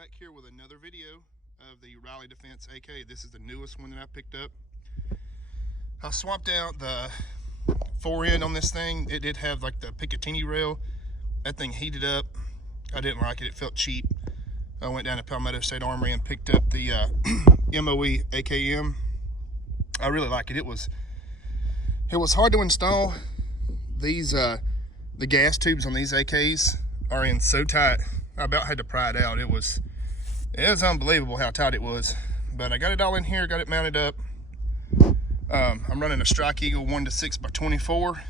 back here with another video of the Rally Defense AK. This is the newest one that I picked up. I swapped out the fore end on this thing. It did have like the Picatinny rail. That thing heated up. I didn't like it. It felt cheap. I went down to Palmetto State Armory and picked up the MOE AKM. I really like it. It was hard to install. These the gas tubes on these AKs are in so tight. I about had to pry it out. It was unbelievable how tight it was. But I got it all in here, got it mounted up. I'm running a Strike Eagle 1-6x24.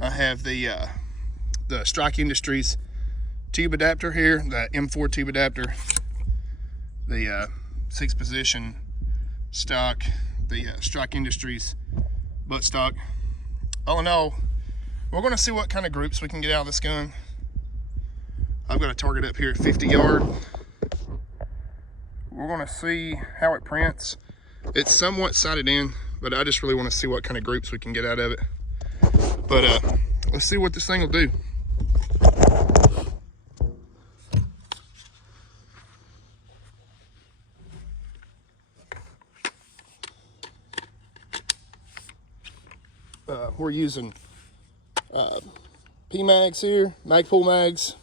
I have the Strike Industries tube adapter here, the M4 tube adapter, the 6-position stock, the Strike Industries butt stock. All in all, we're going to see what kind of groups we can get out of this gun. I've got a target up here at 50 yard. We're going to see how it prints. It's somewhat sighted in, but I just really want to see what kind of groups we can get out of it. But let's see what this thing will do. We're using P-mags here, Magpul mags.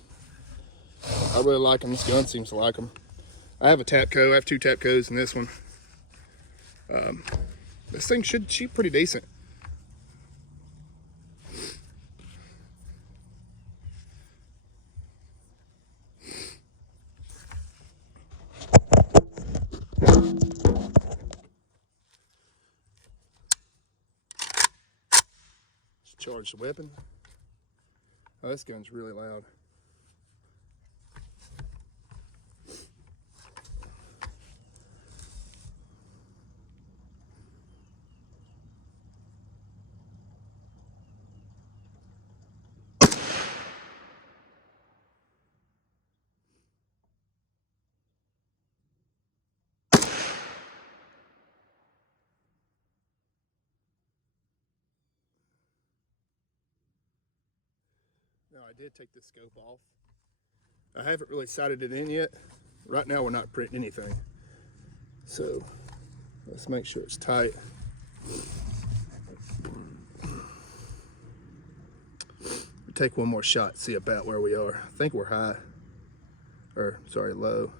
I really like them. This gun seems to like them. I have a Tapco. I have 2 Tapcos in this one. This thing should shoot pretty decent. Let's charge the weapon. Oh, this gun's really loud. Now I did take the scope off. I haven't really sighted it in yet. Right now we're not printing anything. So let's make sure it's tight. Take one more shot, see about where we are. I think we're high, or sorry, low.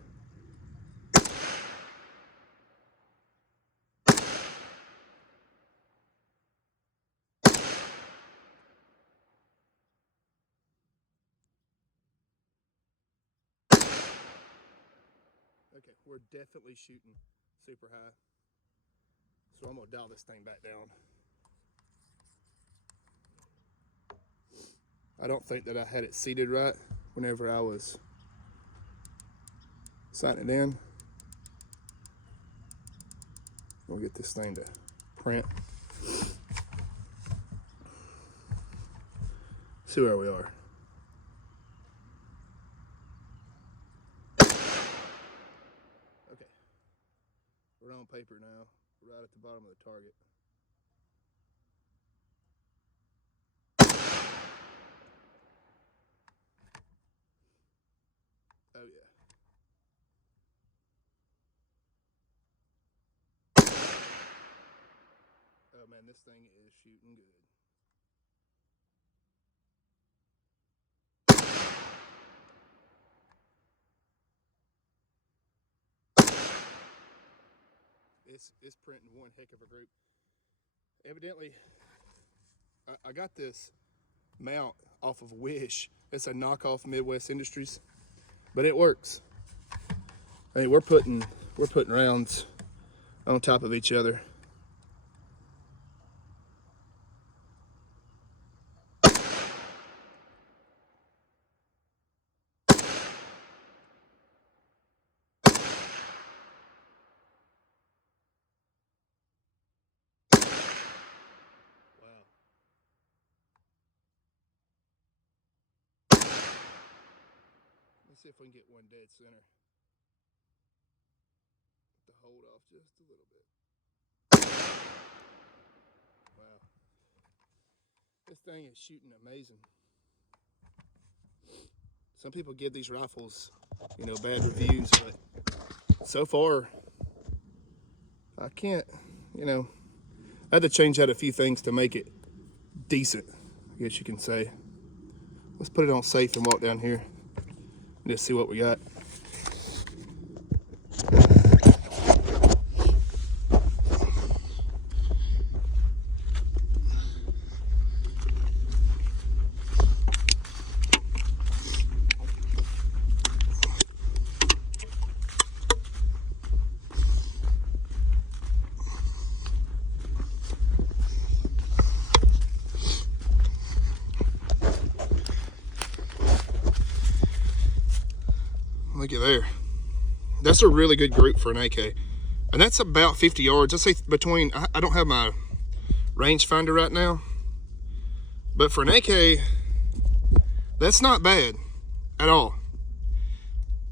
Okay, we're definitely shooting super high. So I'm gonna dial this thing back down. I don't think that I had it seated right whenever I was sighting it in. We'll get this thing to print. See where we are. Okay, we're on paper now, right at the bottom of the target. Oh yeah. Oh man, this thing is shooting good. It's printing one heck of a group. Evidently, I got this mount off of Wish. It's a knockoff Midwest Industries, but it works. I mean, we're putting rounds on top of each other. Wow. Let's see if we can get one dead center. Put the hold off just a little bit. Wow. This thing is shooting amazing. Some people give these rifles you know, bad reviews, but so far, I can't, you know, I had to change out a few things to make it decent, I guess you can say. Let's put it on safe and walk down here and just see what we got. Look at there. That's a really good group for an AK. And that's about 50 yards. I say between, I don't have my rangefinder right now, but for an AK, that's not bad at all.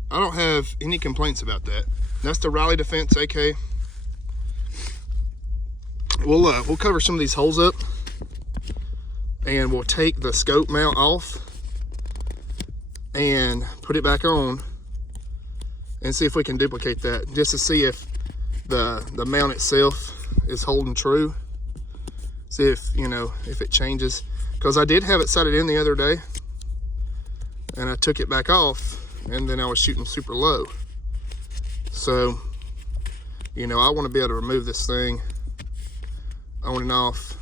I don't have any complaints about that. That's the Raleigh Defense AK. We'll cover some of these holes up, and we'll take the scope mount off and put it back on and see if we can duplicate that, just to see if the mount itself is holding true. See if, you know, if it changes. Because I did have it sighted in the other day, and I took it back off, and then I was shooting super low. So, you know, I want to be able to remove this thing on and off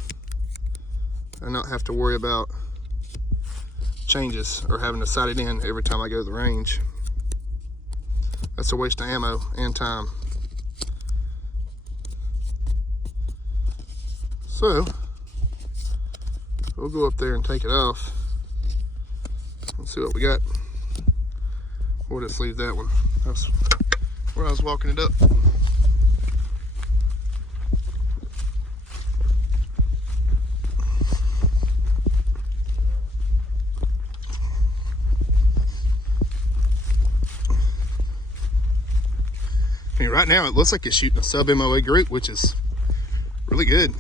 and not have to worry about changes or having to sight it in every time I go to the range. That's a waste of ammo and time. So, we'll go up there and take it off. Let's see what we got. We'll just leave that one. That's where I was walking it up. I mean, right now it looks like it's shooting a sub MOA group, which is really good.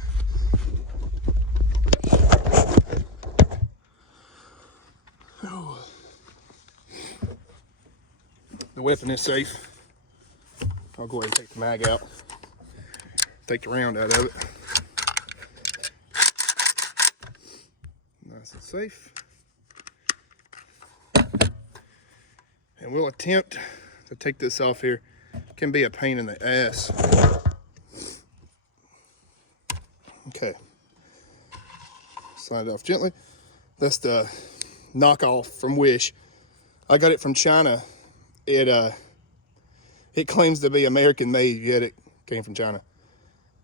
Oh. The weapon is safe. I'll go ahead and take the mag out, take the round out of it. Nice and safe. And we'll attempt to take this off here. Can be a pain in the ass. Okay. Slide it off gently. That's the knockoff from Wish. I got it from China. It claims to be American made, yet it came from China.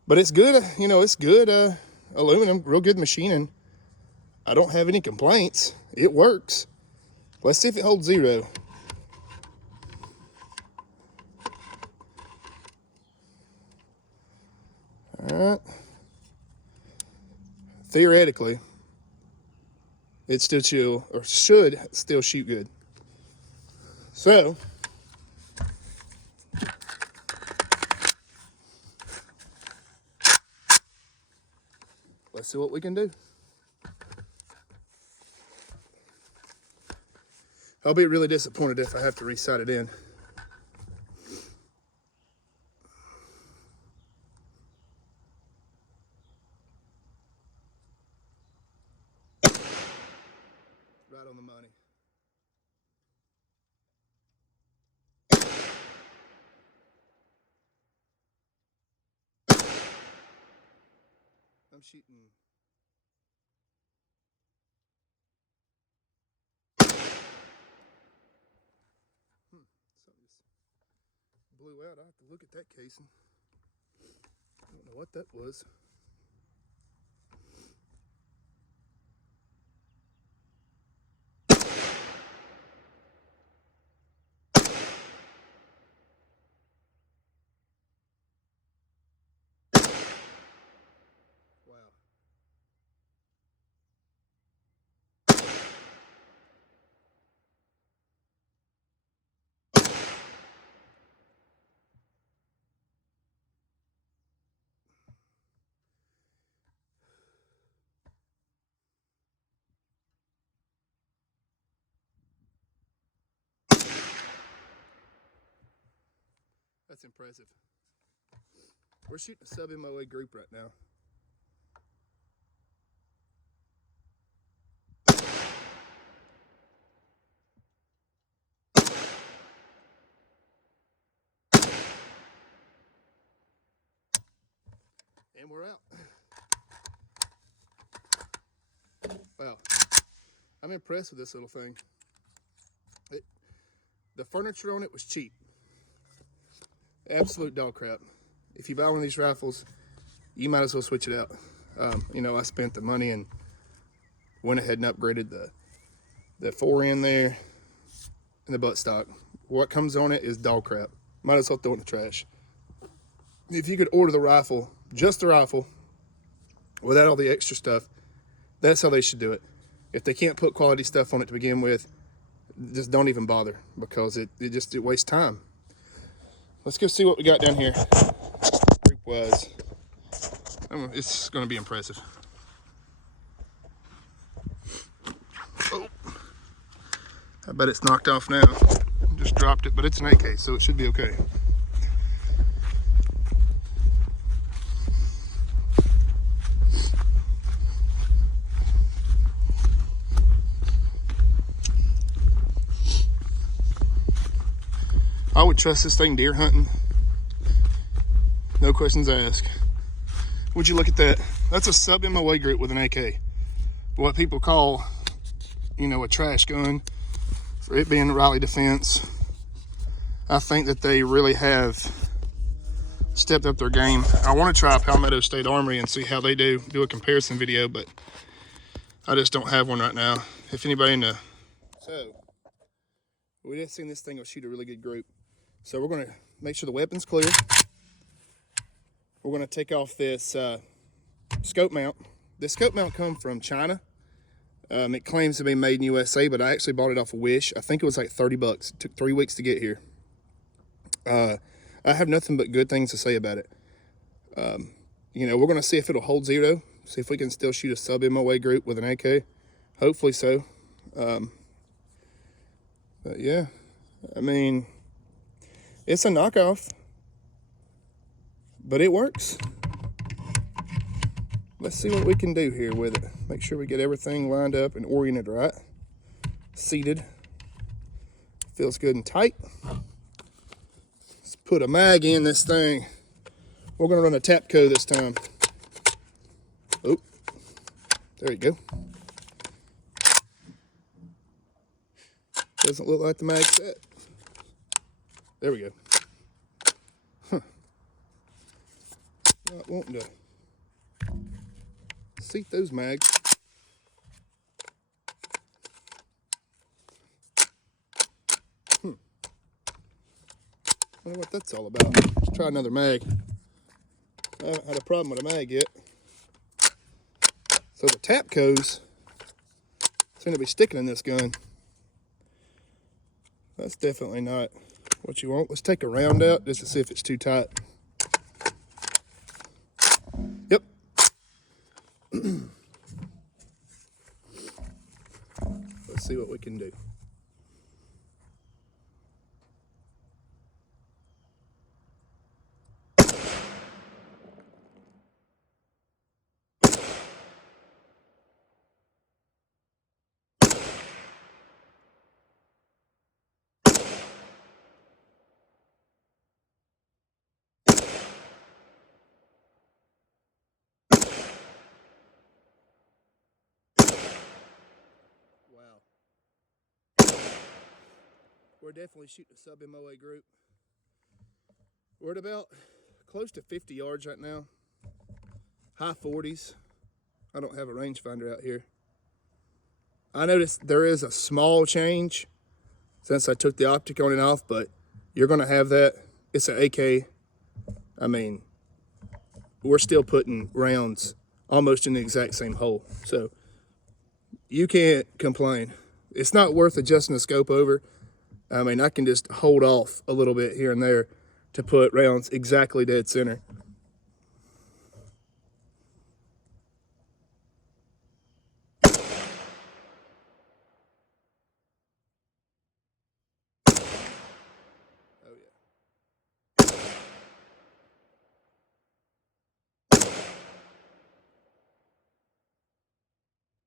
But it's good, you know, it's good aluminum, real good machining. I don't have any complaints. It works. Let's see if it holds zero. All right. Theoretically, it still chill, or should still shoot good. So, let's see what we can do. I'll be really disappointed if I have to re-sight it in. Right on the money. I'm shooting. Something just blew out. I have to look at that casing. I don't know what that was. Wow. That's impressive. We're shooting a sub-MOA group right now. And we're out. Wow. I'm impressed with this little thing. The furniture on it was cheap. Absolute dog crap. If you buy one of these rifles, you might as well switch it out. You know, I spent the money and went ahead and upgraded the fore end there and the buttstock. What comes on it is dog crap. Might as well throw it in the trash. If you could order the rifle, just the rifle, without all the extra stuff, that's how they should do it. If they can't put quality stuff on it to begin with, just don't even bother, because it wastes time. Let's go see what we got down here. Group wise, it's going to be impressive. Oh, I bet it's knocked off now. Just dropped it, but it's an AK, so it should be okay. I would trust this thing deer hunting. No questions asked. Would you look at that? That's a sub-MOA group with an AK. What people call, you know, a trash gun, for it being Riley Defense. I think that they really have stepped up their game. I want to try Palmetto State Armory and see how they do a comparison video, but I just don't have one right now. If anybody in the... So, we just seen this thing will shoot a really good group. So we're going to make sure the weapon's clear. We're going to take off this scope mount. This scope mount comes from China. It claims to be made in USA, but I actually bought it off of Wish. I think it was like 30 bucks. It took 3 weeks to get here. I have nothing but good things to say about it. You know, we're going to see if it'll hold zero. See if we can still shoot a sub-MOA group with an AK. Hopefully so. But yeah, I mean, it's a knockoff, but it works. Let's see what we can do here with it. Make sure we get everything lined up and oriented right. Seated. Feels good and tight. Let's put a mag in this thing. We're gonna run a Tapco this time. Oh, there you go. Doesn't look like the mag's set. There we go. Huh. Not wanting to seat those mags. Wonder what that's all about. Let's try another mag. I haven't had a problem with a mag yet. So the Tapcos seem to be sticking in this gun. That's definitely not what you want. Let's take a round out just to see if it's too tight. Yep. Let's see what we can do. Wow. We're definitely shooting a sub-MOA group. We're at about close to 50 yards right now. High 40s. I don't have a rangefinder out here. I noticed there is a small change since I took the optic on and off, but you're gonna have that. It's an AK. I mean, we're still putting rounds almost in the exact same hole. So you can't complain. It's not worth adjusting the scope over. I mean, I can just hold off a little bit here and there to put rounds exactly dead center. Oh yeah.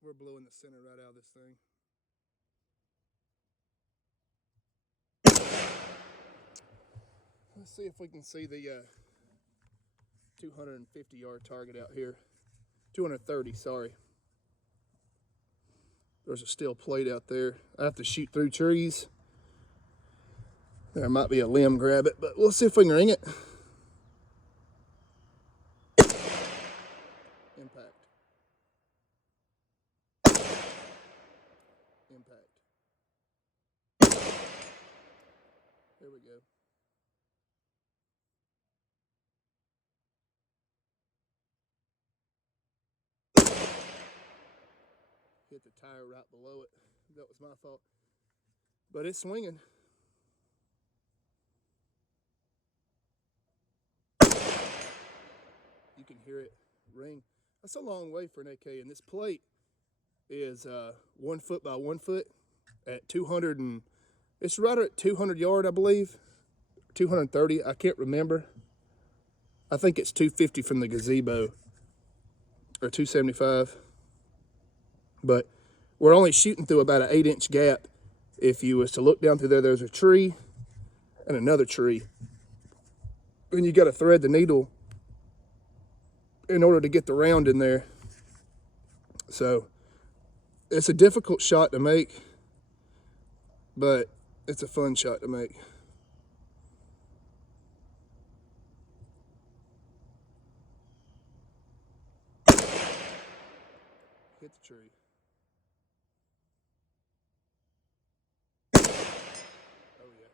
We're blowing the center right out of this thing. Let's see if we can see the 250-yard target out here. 230, sorry. There's a steel plate out there. I have to shoot through trees. There might be a limb grab it, but we'll see if we can ring it. Impact. Impact. There we go. Hit the tire right below it. That was my fault. But it's swinging. You can hear it ring. That's a long way for an AK, and this plate is 1 foot by 1 foot at 200 and it's right at 200 yard, I believe, 230. I can't remember. I think it's 250 from the gazebo or 275. But we're only shooting through about an 8-inch gap. If you was to look down through there, there's a tree and another tree, and you got to thread the needle in order to get the round in there. So it's a difficult shot to make, but it's a fun shot to make. Hit the tree. Oh yeah.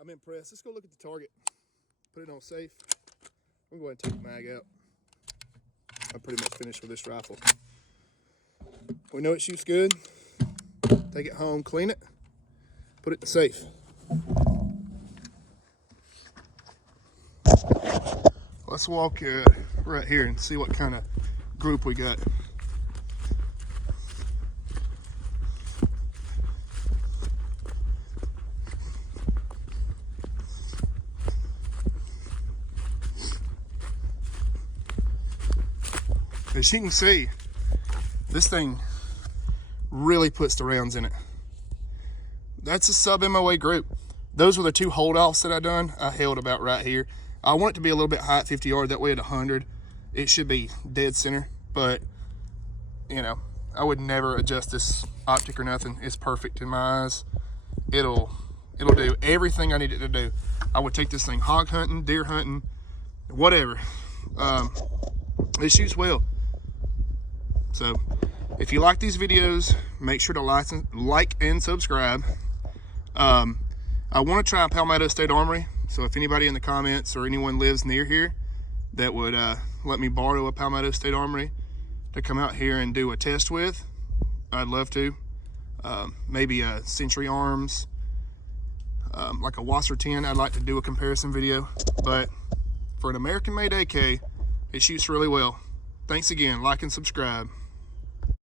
I'm impressed. Let's go look at the target. Put it on safe. I'm going to take the mag out. I'm pretty much finished with this rifle. We know it shoots good. Take it home, clean it, put it in safe. Let's walk right here and see what kind of group we got. As you can see, this thing really puts the rounds in it. That's a sub MOA group. Those were the 2 hold offs that I done. I held about right here. I want it to be a little bit high at 50 yard. That way at 100, it should be dead center. But, you know, I would never adjust this optic or nothing. It's perfect in my eyes. It'll do everything I need it to do. I would take this thing hog hunting, deer hunting, whatever. It shoots well. So if you like these videos, make sure to like and subscribe. I want to try Palmetto State Armory. So if anybody in the comments or anyone lives near here that would let me borrow a Palmetto State Armory to come out here and do a test with, I'd love to. Maybe a Century Arms, like a Wasser 10, I'd like to do a comparison video. But for an American-made AK, it shoots really well. Thanks again. Like and subscribe.